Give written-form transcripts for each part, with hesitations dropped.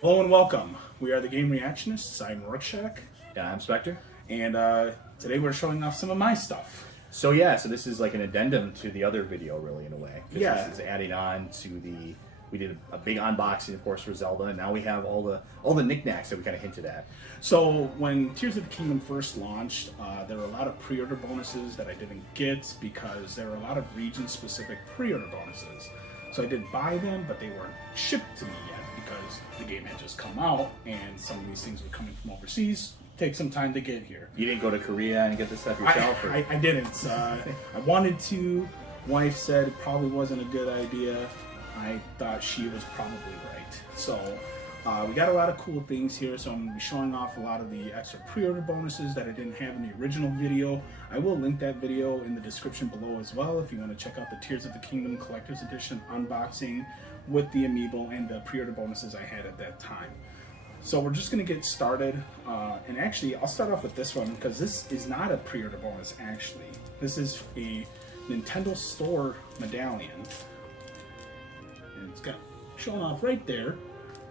Hello and welcome. We are the Game Reactionists. I'm Rorschach, Yeah, I'm Spectre. and today we're showing off some of my stuff. So so this is like an addendum to the other video, really, in a way. 'Cause Yeah. This is adding on to the. We did a big unboxing, of course, for Zelda, and now we have all the knickknacks that we kind of hinted at. So when Tears of the Kingdom first launched, there were a lot of pre-order bonuses that I didn't get because there were a lot of region-specific pre-order bonuses. So I did buy them, but they weren't shipped to me yet because the game had just come out, and some of these things were coming from overseas. Take some time to get here. You didn't go to Korea and get this stuff yourself? I didn't. I wanted to. Wife said it probably wasn't a good idea. I thought she was probably right. So we got a lot of cool things here. So I'm going to be showing off a lot of the extra pre-order bonuses that I didn't have in the original video. I will link that video in the description below as well if you want to check out the Tears of the Kingdom Collector's Edition unboxing with the amiibo and the pre-order bonuses I had at that time. So we're just going to get started, and actually I'll start off with this one because this is not a pre-order bonus actually. This is a Nintendo Store medallion, and it's got shown off right there.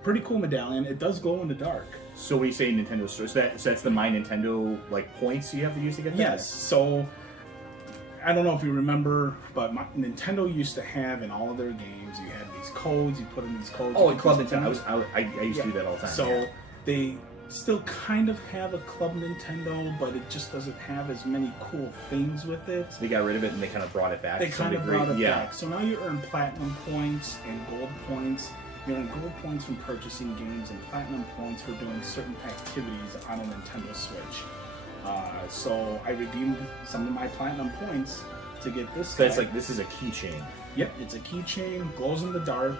Pretty cool medallion. It does glow in the dark. So we say Nintendo Store, so that's the My Nintendo points you have to use to get that? Yes, so I don't know if you remember, but Nintendo used to have in all of their games, you had these codes, you put in these codes. Oh, in Club Nintendo. I used to do that all the time. So they still kind of have a Club Nintendo, but it just doesn't have as many cool things with it. They got rid of it and they kind of brought it back. They kind of brought it back. So now you earn platinum points and gold points. You earn gold points from purchasing games and platinum points for doing certain activities on a Nintendo Switch. So I redeemed some of my platinum points to get this. So it's this is a keychain. Yep, it's a keychain, glows in the dark.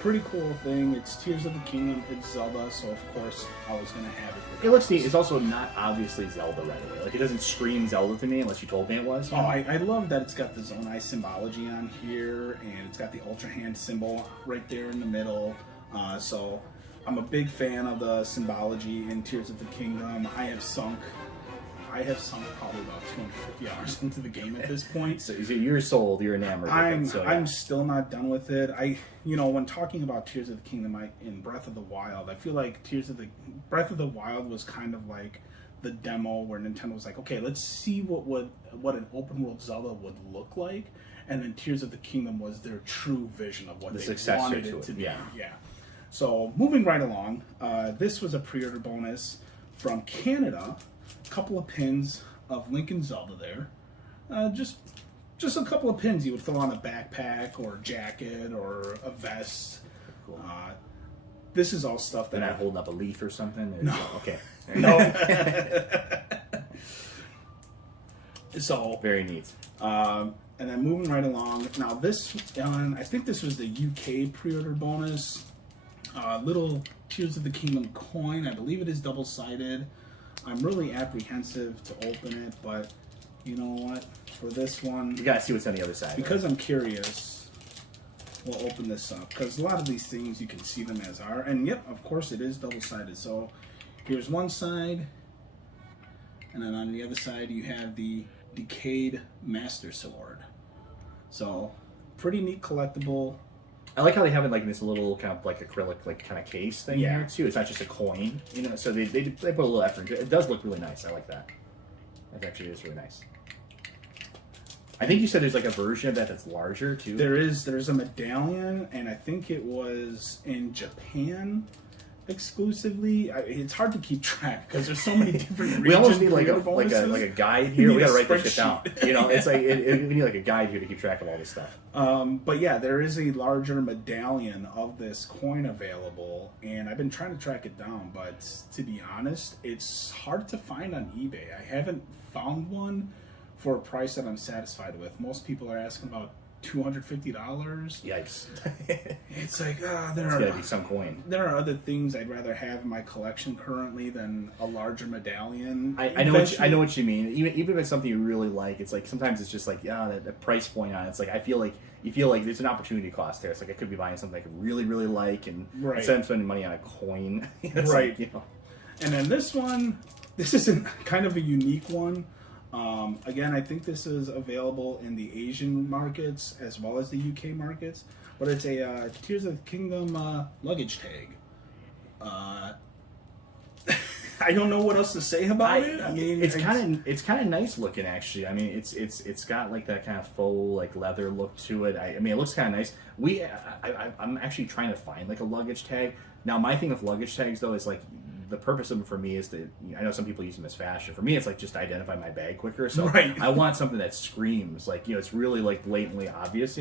Pretty cool thing. It's Tears of the Kingdom, it's Zelda, so of course I was going to have it. It looks neat. It's also not obviously Zelda right away. It doesn't scream Zelda to me unless you told me it was. Oh, I love that it's got the Zonai symbology on here, and it's got the Ultra Hand symbol right there in the middle. So I'm a big fan of the symbology in Tears of the Kingdom. I have sunk probably about 250 hours into the game at this point. So you're sold, you're enamored with it. I'm still not done with it. When talking about Tears of the Kingdom in Breath of the Wild, I feel like Breath of the Wild was kind of like the demo where Nintendo was like, okay, let's see what an open world Zelda would look like, and then Tears of the Kingdom was their true vision of what they wanted it to be. Yeah. So moving right along, this was a pre-order bonus from Canada. Couple of pins of Link and Zelda there. Just a couple of pins you would throw on a backpack or a jacket or a vest. Cool. This is all stuff that They're not holding up a leaf or something? No. Okay. No. So very neat. And then moving right along. Now this, I think this was the UK pre-order bonus. Little Tears of the Kingdom coin. I believe it is double-sided. I'm really apprehensive to open it, but you know what? For this one, you gotta see what's on the other side. Because I'm curious, we'll open this up. Because a lot of these things you can see them as are, and yep, of course it is double-sided. So here's one side, and then on the other side you have the Decayed Master Sword. So pretty neat collectible. I like how they have it in this little kind of acrylic kind of case thing here too. It's not just a coin, So they put a little effort into it. It does look really nice. I like that. That actually is really nice. I think you said there's a version of that that's larger too. There's a medallion, and I think it was in Japan exclusively. It's hard to keep track because there's so many different regions. We almost need like a guide here. We gotta write this shit down. It's we need a guide here to keep track of all this stuff. But yeah, there is a larger medallion of this coin available, and I've been trying to track it down, but to be honest, it's hard to find on eBay. I haven't found one for a price that I'm satisfied with. Most people are asking about $250. Yikes! It's like It's gotta be some coin. There are other things I'd rather have in my collection currently than a larger medallion. I know what you mean. Even if it's something you really like, it's sometimes it's just the price point on it. It's I feel like there's an opportunity cost there. It's I could be buying something I could really like, and instead of spending money on a coin, right? And then this is kind of a unique one. Again, I think this is available in the Asian markets as well as the UK markets, but it's a Tears of the Kingdom luggage tag. I don't know what else to say about it. I mean, it's kind of nice looking actually. I mean, it's got like that kind of faux like leather look to it. I mean, it looks kind of nice. I'm actually trying to find like a luggage tag. Now, my thing with luggage tags though is like the purpose of them for me is that I know some people use them as fashion. For me, it's like just to identify my bag quicker. So right. I want something that screams like it's really like blatantly obvious.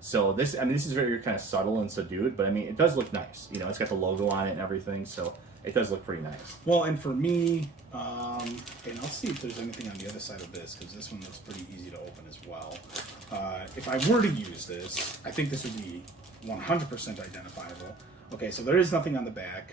So this is very kind of subtle and subdued, but I mean it does look nice. It's got the logo on it and everything, so it does look pretty nice. Well, and for me, and I'll see if there's anything on the other side of this because this one looks pretty easy to open as well. If I were to use this, I think this would be 100% identifiable. Okay, so there is nothing on the back.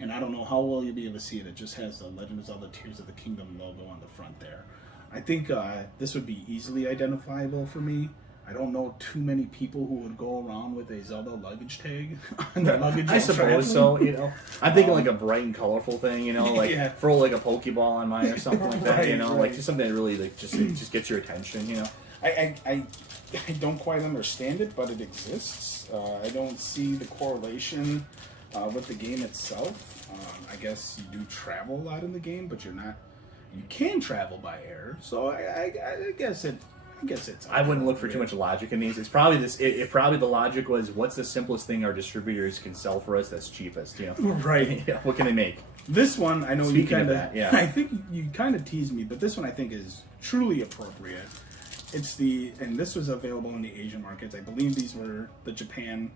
And I don't know how well you'll be able to see it. It just has the Legend of Zelda Tears of the Kingdom logo on the front there. I think this would be easily identifiable for me. I don't know too many people who would go around with a Zelda luggage tag on their luggage. I suppose so. I'm thinking like a bright and colorful thing. Like throw like a Pokeball on mine or something like that. Right. Like just something that really like just gets your attention. I don't quite understand it, but it exists. I don't see the correlation with the game itself. I guess you do travel a lot in the game, but you can travel by air. So I guess it's. I wouldn't look for too much logic in these. It's probably this. It probably the logic was, what's the simplest thing our distributors can sell for us that's cheapest? Right. What can they make? This one, I know Speaking you kind of. Yeah. I think you kind of teased me, but this one I think is truly appropriate. And this was available in the Asian markets. I believe these were the Japan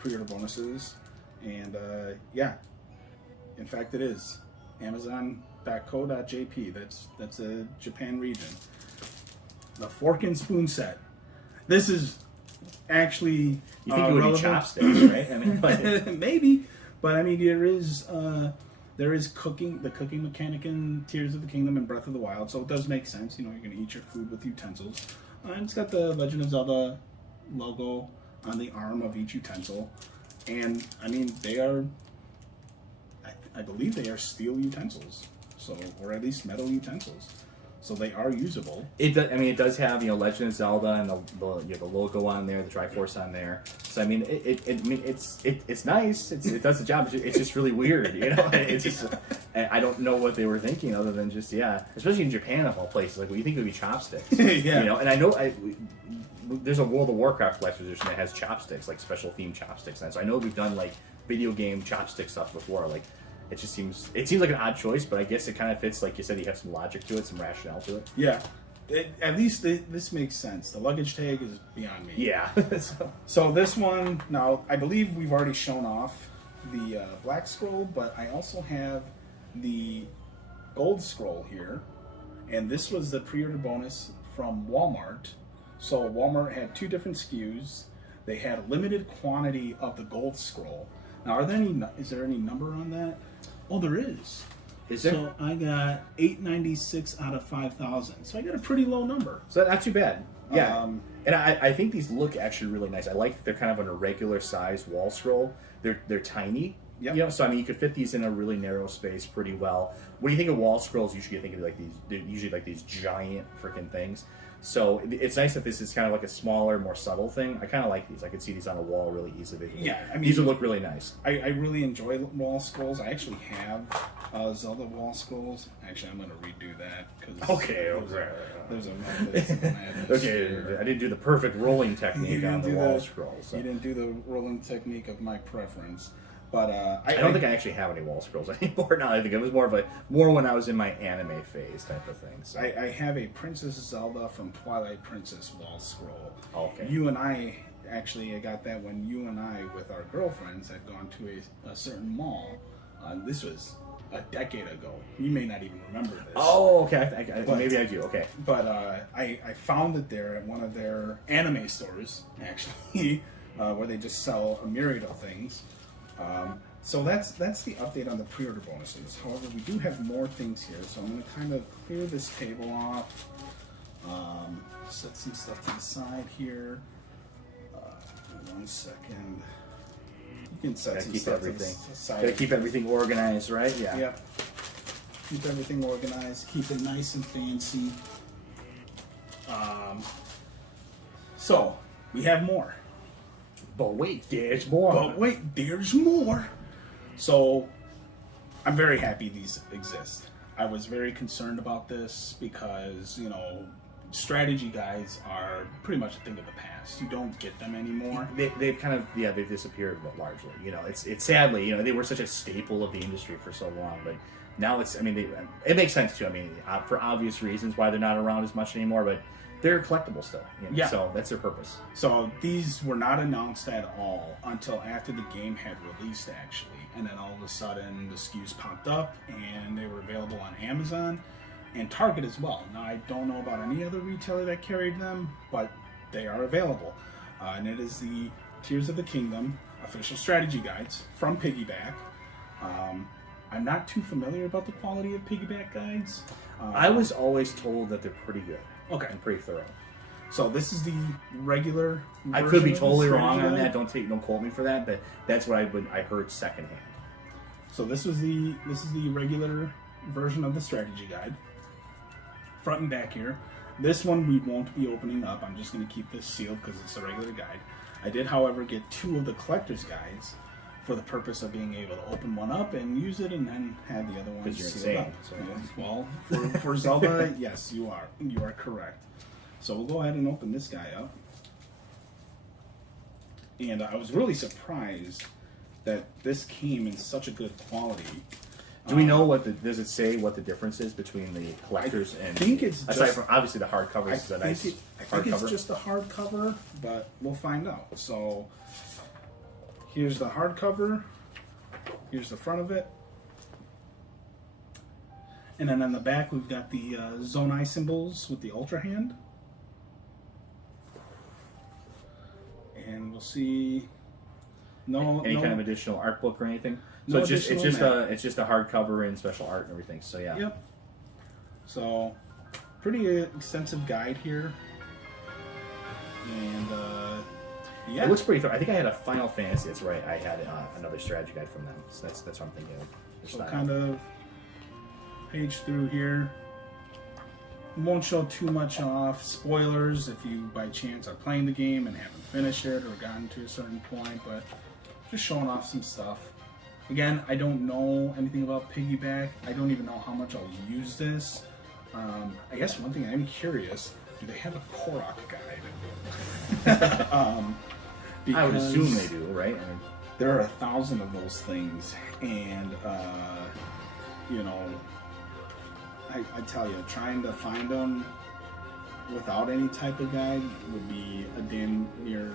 pre-order bonuses, and in fact, it is Amazon.co.jp. That's a Japan region. The fork and spoon set. This is actually you think it would be chopsticks, right? I mean, maybe, but I mean there is cooking mechanic in Tears of the Kingdom and Breath of the Wild, so it does make sense. You're going to eat your food with utensils, and it's got the Legend of Zelda logo on the arm of each utensil, and I mean they are. I believe they are steel utensils, or at least metal utensils. So they are usable. It does. I mean, it does have Legend of Zelda and the logo on there, the Triforce on there. So I mean, it's nice. It does the job. It's just really weird, It's just I don't know what they were thinking other than just especially in Japan of all places. Like, you think it would be chopsticks, yeah. And I know there's a World of Warcraft collector's edition that has chopsticks, like special themed chopsticks. And so I know we've done like video game chopstick stuff before, like. It seems like an odd choice, but I guess it kind of fits. Like you said, you have some logic to it, some rationale to it. Yeah, at least this makes sense. The luggage tag is beyond me. Yeah. So this one, now I believe we've already shown off the black scroll, but I also have the gold scroll here, and this was the pre-order bonus from Walmart. So Walmart had two different SKUs. They had a limited quantity of the gold scroll. Now, is there any number on that? Oh, there is. Is there? So I got 896 out of 5,000. So I got a pretty low number. So not too bad. Yeah. And I think these look actually really nice. I like that they're kind of an irregular size wall scroll. They're tiny. Yep. So I mean, you could fit these in a really narrow space pretty well. When you think of wall scrolls, you should think of like these. They're usually like these giant freaking things. So it's nice that this is kind of like a smaller, more subtle thing. I kind of like these. I could see these on a wall really easily. Yeah, I mean, these would look really nice. I really enjoy wall scrolls. I actually have Zelda wall scrolls. Actually, I'm going to redo that because there's a okay, I didn't do the perfect rolling technique on the wall scroll. So. You didn't do the rolling technique of my preference. But I don't think I actually have any wall scrolls anymore. Now I think it was more when I was in my anime phase type of thing. So. I have a Princess Zelda from Twilight Princess wall scroll. Okay. You and I actually got that when you and I, with our girlfriends, had gone to a certain mall. This was a decade ago. You may not even remember this. Oh, okay. Maybe I do. Okay. But I found it there at one of their anime stores, actually, where they just sell a myriad of things. So that's the update on the pre-order bonuses. However, we do have more things here, so I'm going to kind of clear this table off, set some stuff to the side here. 1 second. You can set some stuff to the side. Gotta keep everything organized, right? Yeah. Yep. Keep everything organized. Keep it nice and fancy. So we have more. But wait, there's more. So I'm very happy these exist. I was very concerned about this because, you know, strategy guides are pretty much a thing of the past. You don't get them anymore. They've kind of, they've disappeared largely. You know, it's sadly, you know, they were such a staple of the industry for so long, but now it's, I mean, it makes sense too. I mean, for obvious reasons why they're not around as much anymore, but they're collectible still. You know, yeah. So that's their purpose. So these were not announced at all until after the game had released, actually. And then all of a sudden, the SKUs popped up, and they were available on Amazon and Target as well. Now, I don't know about any other retailer that carried them, but they are available. And it is the Tears of the Kingdom official strategy guides from Piggyback. I'm not too familiar about the quality of Piggyback guides. I was always told that they're pretty good. Okay. And pretty thorough. So this is the regular version. I could be of totally the wrong on strategy that. Don't quote me for that, but that's what I heard secondhand. So this is the regular version of the strategy guide. Front and back here. This one we won't be opening up. I'm just going to keep this sealed because it's a regular guide. I did, however, get 2 of the collector's guides for the purpose of being able to open one up and use it, and then have the other one sealed up. So. Well, for Zelda, yes, you are correct. So we'll go ahead and open this guy up. And I was really surprised that this came in such a good quality. Do we know does it say what the difference is between the collectors and... I think it's aside from, obviously, the hardcover is a nice hardcover. I think it's just a hardcover, but we'll find out. So here's the hardcover. Here's the front of it. And then on the back, we've got the Zonai symbols with the Ultra Hand. And we'll see. Any kind of additional art book or anything? So No, it's just additional it's just a hardcover and special art and everything. So yeah. Yep. So pretty extensive guide here. And yeah, it looks pretty thorough. I think I had a Final Fantasy. That's right. I had another strategy guide from them. So that's what I'm thinking of. So kind of page through here. Won't show too much off. Spoilers if you by chance are playing the game and haven't finished it or gotten to a certain point, but just showing off some stuff. Again, I don't know anything about Piggyback. I don't even know how much I'll use this. I guess one thing I'm curious, do they have a Korok guide? I would assume they do, right? I mean, there are 1,000 of those things, and you know, I tell you, trying to find them without any type of guide would be a damn near,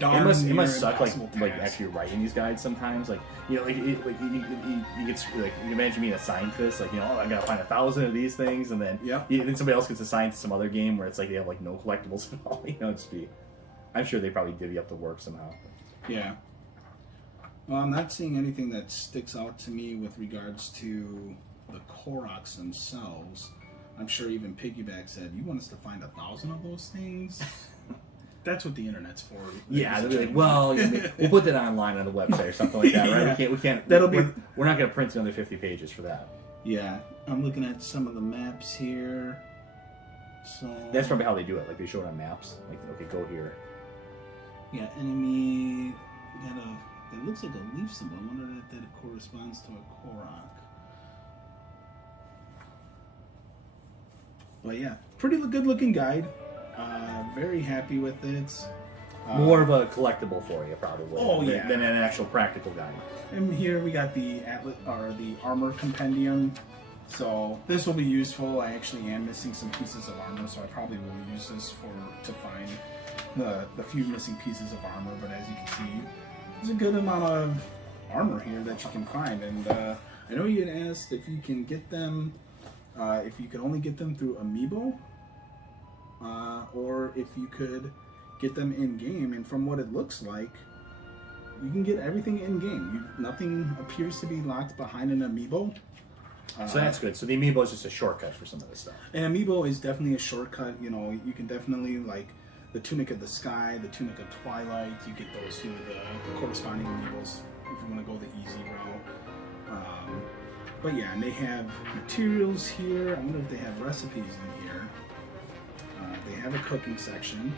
it must suck task. like actually writing these guides sometimes. Like, you know, you get like, you imagine being assigned to this, like, you know, I gotta find 1,000 of these things, and then then somebody else gets assigned to some other game where it's like they have like no collectibles at all. You know, I'm sure they probably divvy up the work somehow. Yeah. Well, I'm not seeing anything that sticks out to me with regards to the Koroks themselves. I'm sure even Piggyback said, "You want us to find 1,000 of those things?" That's what the internet's for. Yeah, they'll be like, well, we'll put that online on the website or something like that, right? Yeah. We can't. We're not going to print another 50 pages for that. Yeah, I'm looking at some of the maps here. So that's probably how they do it. Like they show it on maps. Like, okay, go here. Yeah, enemy. That looks like a leaf symbol. I wonder if that corresponds to a Korok. But yeah, pretty good looking guide. Very happy with it. More of a collectible for you, probably. Than an actual practical guide. And here we got the the armor compendium. So this will be useful. I actually am missing some pieces of armor, so I probably will use this to find the few missing pieces of armor. But as you can see, there's a good amount of armor here that you can find. And I know you had asked if you can get them, if you could only get them through Amiibo. Or if you could get them in game, and from what it looks like, you can get everything in game. Nothing appears to be locked behind an Amiibo. So that's good. So the Amiibo is just a shortcut for some of this stuff. An Amiibo is definitely a shortcut. You know, you can definitely, like the Tunic of the Sky, the Tunic of Twilight, you get those through the corresponding Amiibos if you want to go the easy route. But yeah, and they have materials here. I wonder if they have recipes in here. They have a cooking section.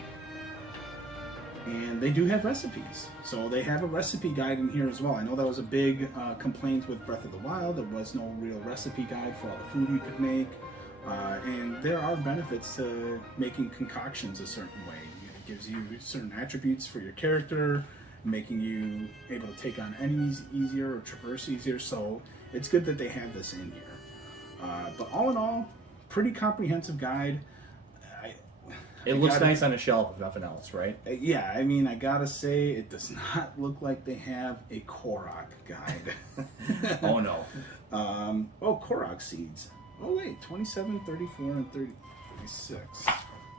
And they do have recipes. So they have a recipe guide in here as well. I know that was a big complaint with Breath of the Wild. There was no real recipe guide for all the food you could make. And there are benefits to making concoctions a certain way. It gives you certain attributes for your character, making you able to take on enemies easier or traverse easier. So it's good that they have this in here. But all in all, pretty comprehensive guide. It looks nice on a shelf, if nothing else, right? Yeah, I mean, I gotta say, it does not look like they have a Korok guide. Oh, no. Korok seeds. Oh, wait, 27, 34, and 36.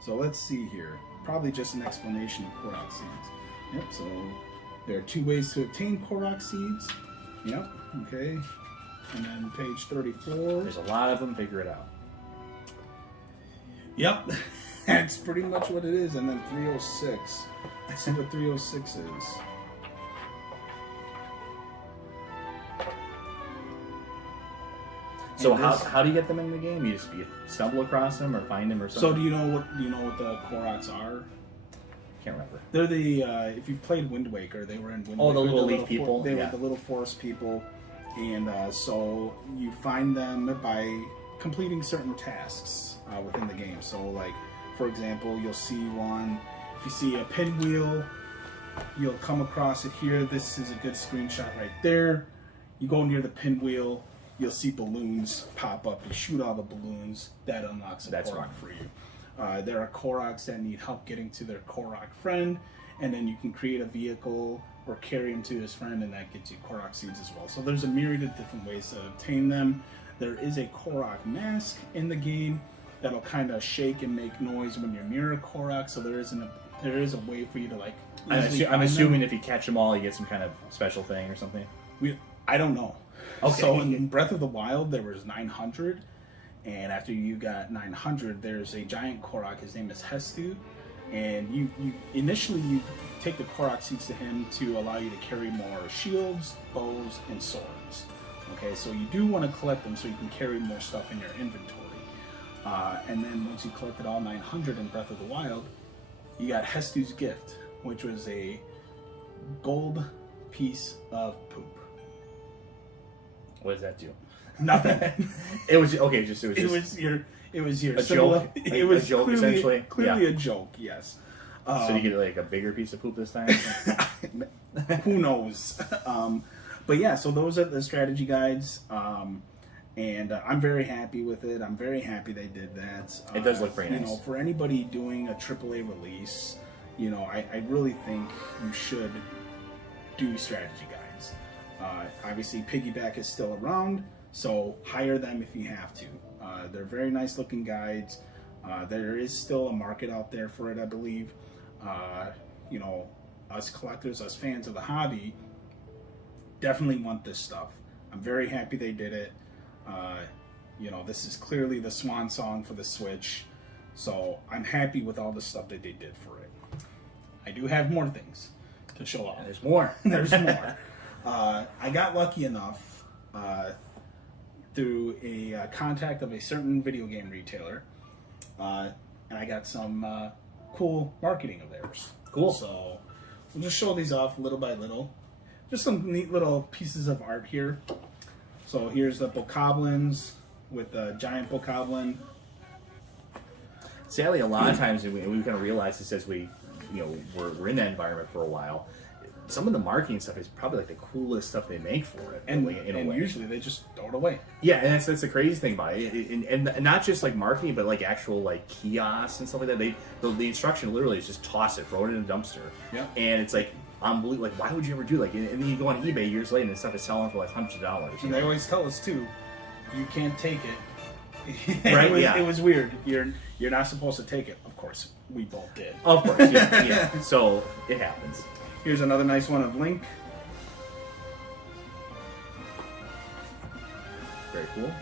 So let's see here. Probably just an explanation of Korok seeds. Yep, so there are 2 ways to obtain Korok seeds. Yep, okay. And then page 34. There's a lot of them, figure it out. Yep. That's pretty much what it is. And then 306. Let's see what 306 is. So how do you get them in the game? You stumble across them or find them or something? So do you know what the Koroks are? Can't remember. They're the if you've played Wind Waker, they were in Wind Waker. The little leaf people. They were the little forest people, and so you find them by completing certain tasks within the game. So like, for example, you'll see one. If you see a pinwheel, you'll come across it here. This is a good screenshot right there. You go near the pinwheel, you'll see balloons pop up. You shoot all the balloons. That unlocks a Korok for you. There are Koroks that need help getting to their Korok friend, and then you can create a vehicle or carry him to his friend, and that gets you Korok seeds as well. So there's a myriad of different ways to obtain them. There is a Korok mask in the game that'll kind of shake and make noise when you're near a Korok. So there is a way for you to like. I'm assuming if you catch them all, you get some kind of special thing or something. I don't know. Okay. So in Breath of the Wild, there was 900, and after you got 900, there's a giant Korok. His name is Hestu, and you initially take the Korok seeds to him to allow you to carry more shields, bows, and swords. Okay, so you do want to collect them so you can carry more stuff in your inventory. And then once you collected all 900 in Breath of the Wild, you got Hestu's gift, which was a gold piece of poop. What does that do? Nothing. It was okay. It was your a joke. It was a joke, clearly, essentially. Clearly a joke. Yes. So you get like a bigger piece of poop this time. Who knows? But yeah, so those are the strategy guides, and I'm very happy with it. I'm very happy they did that. It does look pretty nice. You know, for anybody doing a AAA release, you know, I really think you should do strategy guides. Obviously, Piggyback is still around, so hire them if you have to. They're very nice looking guides. There is still a market out there for it, I believe. You know, us collectors, us fans of the hobby, definitely want this stuff. I'm very happy they did it. You know, this is clearly the swan song for the Switch, so I'm happy with all the stuff that they did for it. I do have more things to show off. There's more. There's more. I got lucky enough through a contact of a certain video game retailer, and I got some cool marketing of theirs. Cool. So we'll just show these off little by little. Just some neat little pieces of art here. So here's the bokoblins with the giant bokoblin. Sadly, a lot of times we kind of realize this as we're in that environment for a while. Some of the marketing stuff is probably like the coolest stuff they make for it, and in a way. Usually they just throw it away. Yeah, and that's the crazy thing about it, and not just like marketing, but like actual like kiosks and stuff like that. The instruction literally is just toss it, throw it in a dumpster. Yeah, and it's like unbelievable. Like, why would you ever do like? And then you go on eBay years later, and stuff is selling for like hundreds of dollars. And they always tell us too, you can't take it. Right? It was weird. You're not supposed to take it. Of course, we both did. Of course, yeah. So it happens. Here's another nice one of Link. Very cool.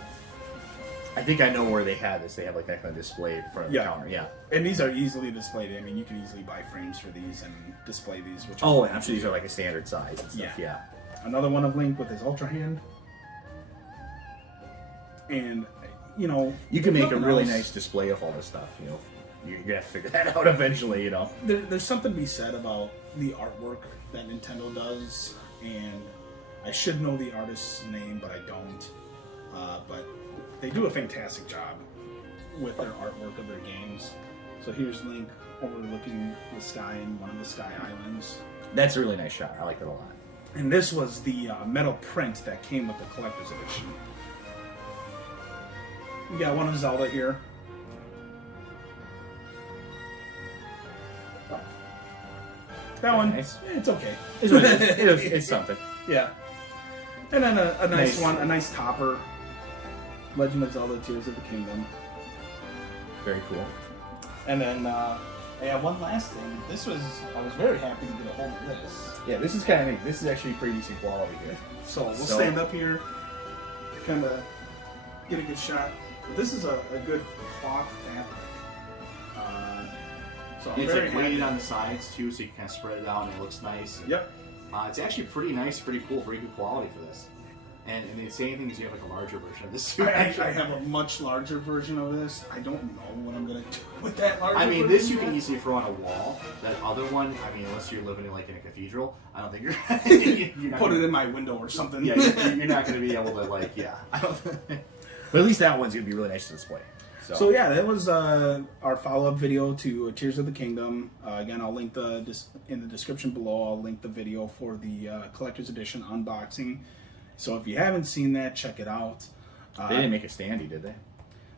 I think I know where they have this. They have like that kind of display in front of the counter. Yeah. And these are easily displayed. I mean, you can easily buy frames for these and display these. Which I'm sure these are like a standard size and stuff. Yeah. Another one of Link with his Ultra Hand. And, you know... You can make a really nice display of all this stuff, you know. you're gonna have to figure that out eventually, you know. There's something to be said about the artwork that Nintendo does, and I should know the artist's name, but I don't. But they do a fantastic job with their artwork of their games. So here's Link overlooking the sky in one of the Sky Islands. That's a really nice shot. I like that a lot. And this was the metal print that came with the collector's edition. We got one of Zelda here. That one, nice. It's okay. It's something. Yeah. And then a nice one, a nice topper. Legend of Zelda: Tears of the Kingdom. Very cool. And then, one last thing. I was very happy to get a hold of this. Yeah, this is kind of neat. This is actually pretty decent quality here. So we'll stand up here, kind of get a good shot. But this is a good cloth fabric. So I'm it's very like weighted happy. on the sides too, so you can kind of spread it out and it looks nice. Yep. It's actually pretty nice, pretty cool, pretty good quality for this. And the same thing is you have like a larger version of this too. I have a much larger version of this. I don't know what I'm gonna do with that larger I mean, version this you yet. can easily throw on a wall. That other one, I mean, unless you're living in like in a cathedral, I don't think you're not Put gonna, it in my window or something. Yeah, you're not going to be able to like, yeah. I don't, but at least that one's going to be really nice to display. So yeah, that was our follow-up video to Tears of the Kingdom. Again, I'll link in the description below. I'll link the video for the collector's edition unboxing. So if you haven't seen that, check it out. They didn't make a standee, did they?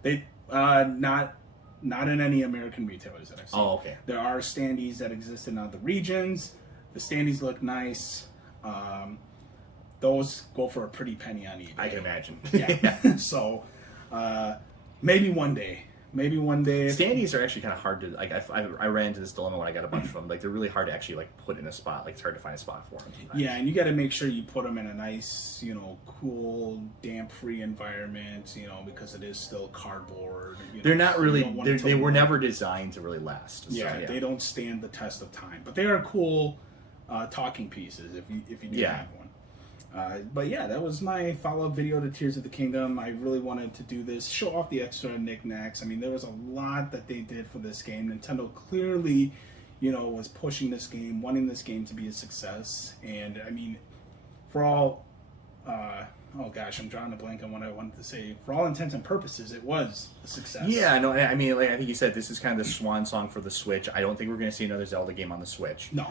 They not in any American retailers that I've seen. Oh, okay. There are standees that exist in other regions. The standees look nice. Those go for a pretty penny on eBay. I can imagine. Yeah. So maybe one day. Standees are actually kind of hard to like. I ran into this dilemma when I got a bunch of them. Like they're really hard to actually like put in a spot. Like it's hard to find a spot for them. Sometimes. Yeah, and you got to make sure you put them in a nice, cool, damp-free environment. Because it is still cardboard. They're not so really. you don't want it to They were rot. never designed to really last. So, Yeah, they don't stand the test of time, but they are cool talking pieces if you do have one. But yeah, that was my follow-up video to Tears of the Kingdom. I really wanted to do this, show off the extra knickknacks. I mean, there was a lot that they did for this game. Nintendo clearly, was pushing this game, wanting this game to be a success. And I mean, for all, oh gosh, I'm drawing a blank on what I wanted to say. For all intents and purposes, it was a success. Yeah, no, I mean, like I think you said, this is kind of the swan song for the Switch. I don't think we're going to see another Zelda game on the Switch. No.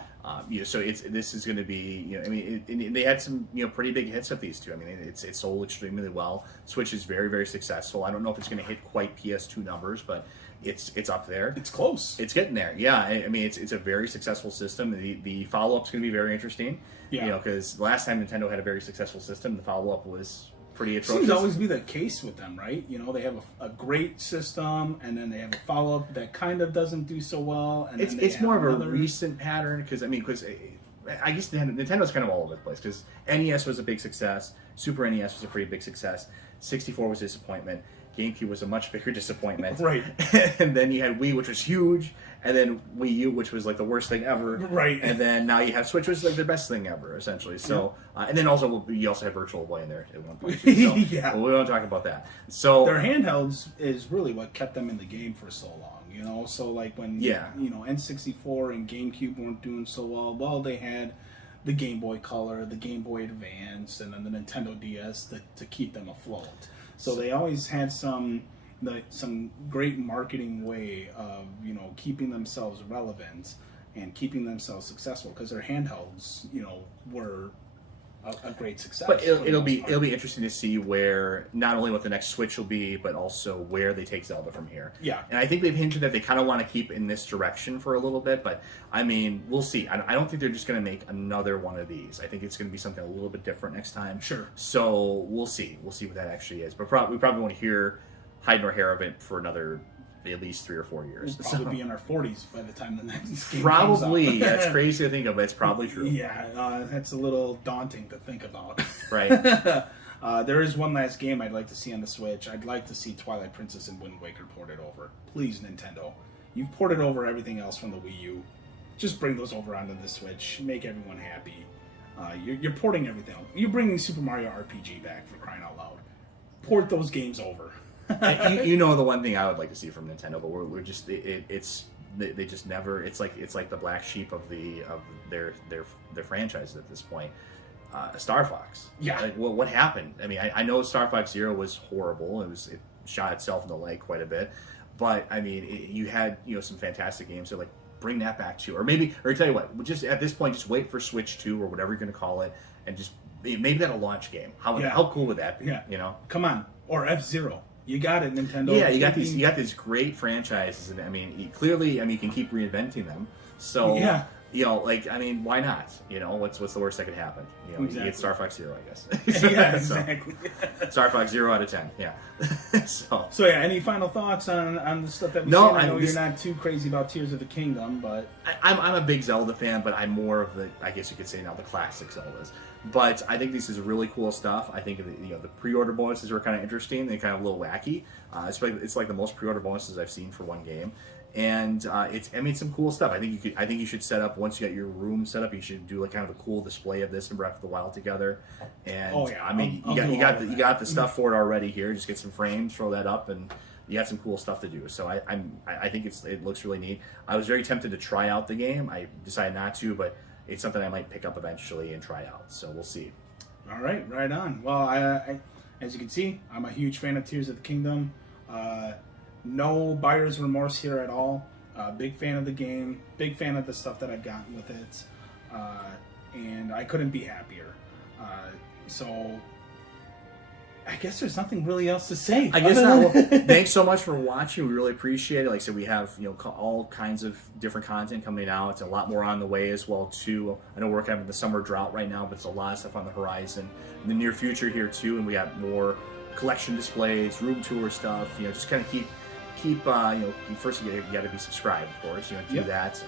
So this is going to be, I mean, they had some, pretty big hits of these two. I mean, it's sold extremely well. Switch is very, very successful. I don't know if it's going to hit quite PS2 numbers, but it's up there. It's close. It's getting there. Yeah, I mean, it's a very successful system. The follow-up's going to be very interesting. Yeah. Because last time Nintendo had a very successful system, the follow-up was pretty atrocious. Seems to always be the case with them, right? They have a great system, and then they have a follow-up that kind of doesn't do so well. And it's more of a recent pattern because I guess Nintendo's kind of all over the place because NES was a big success, Super NES was a pretty big success, 64 was a disappointment, GameCube was a much bigger disappointment, right? And then you had Wii, which was huge, and then Wii U, which was like the worst thing ever, right? And then now you have Switch, which is like the best thing ever, essentially. So, and then also you also have Virtual Boy in there at one point. Too, so, yeah, but we won't talk about that. So their handhelds is really what kept them in the game for so long. So like when N64 and GameCube weren't doing so well, they had the Game Boy Color, the Game Boy Advance, and then the Nintendo DS to keep them afloat. So they always had some great marketing way of keeping themselves relevant and keeping themselves successful because their handhelds were a great success. But it'll be interesting to see where not only what the next Switch will be, but also where they take Zelda from here. Yeah, and I think they've hinted that they kind of want to keep in this direction for a little bit. But I mean, we'll see. I don't think they're just going to make another one of these. I think it's going to be something a little bit different next time. Sure. So we'll see. We'll see what that actually is. But we probably won't hear hide nor hair of it for another at least 3 or 4 years. We'll probably be in our 40s by the time the next game probably comes out. That's crazy to think of, but it's probably true. Yeah, that's a little daunting to think about. Right. There is one last game I'd like to see on the Switch. I'd like to see Twilight Princess and Wind Waker ported over. Please, Nintendo. You've ported over everything else from the Wii U. Just bring those over onto the Switch. Make everyone happy. You're porting everything. You're bringing Super Mario RPG back, for crying out loud. Port those games over. You know the one thing I would like to see from Nintendo, but we're just they just never. It's like the black sheep of their franchise at this point. Star Fox. Yeah. Like, well, what happened? I mean, I know Star Fox Zero was horrible. It shot itself in the leg quite a bit, but I mean, you had some fantastic games. So like, bring that back too, or tell you what, just at this point, just wait for Switch 2 or whatever you're going to call it, and just maybe that'll launch game. How cool would that be? Yeah. Come on, or F-Zero. You got it, Nintendo. Yeah, you got these great franchises, and I mean, you can keep reinventing them. So yeah. I mean, why not? What's the worst that could happen? Exactly. You get Star Fox Zero, I guess. Yeah, exactly. Star Fox 0 out of 10. Yeah. so yeah, any final thoughts on the stuff that we No, said? I know you're not too crazy about Tears of the Kingdom, but I'm a big Zelda fan, but I'm more of the, I guess you could say now, the classic Zeldas. But I think this is really cool stuff. I think the pre-order bonuses are kind of interesting. They're kind of a little wacky. It's like the most pre-order bonuses I've seen for one game. And it's some cool stuff. I think you should set up, once you got your room set up, you should do like kind of a cool display of this in Breath of the Wild together. And I mean, you got the stuff for it already here. Just get some frames, throw that up, and you got some cool stuff to do. So I think it looks really neat. I was very tempted to try out the game. I decided not to, but it's something I might pick up eventually and try out. So we'll see. All right, right on. Well, I as you can see, I'm a huge fan of Tears of the Kingdom. No buyer's remorse here at all. Big fan of the game. Big fan of the stuff that I've gotten with it. And I couldn't be happier. So I guess there's nothing really else to say. I guess not. Well, thanks so much for watching. We really appreciate it. Like I said, we have all kinds of different content coming out. It's a lot more on the way as well too. I know we're kind of in the summer drought right now, but it's a lot of stuff on the horizon in the near future here too. And we got more collection displays, room tour stuff. Just kind of keep. First you got to be subscribed, of course. Do that.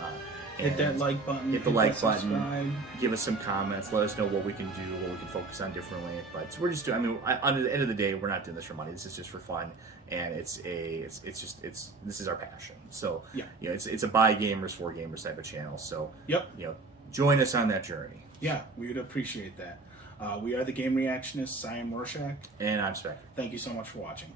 Hit that like button. Hit the like button. Subscribe. Give us some comments. Let us know what we can do, what we can focus on differently. But we're just doing. I mean, at the end of the day, we're not doing this for money. This is just for fun, and this is our passion. So yeah, it's a by gamers for gamers type of channel. So yep, join us on that journey. Yeah, we would appreciate that. We are the Game Reactionists. I am Rorschach, and I'm Spec. Thank you so much for watching.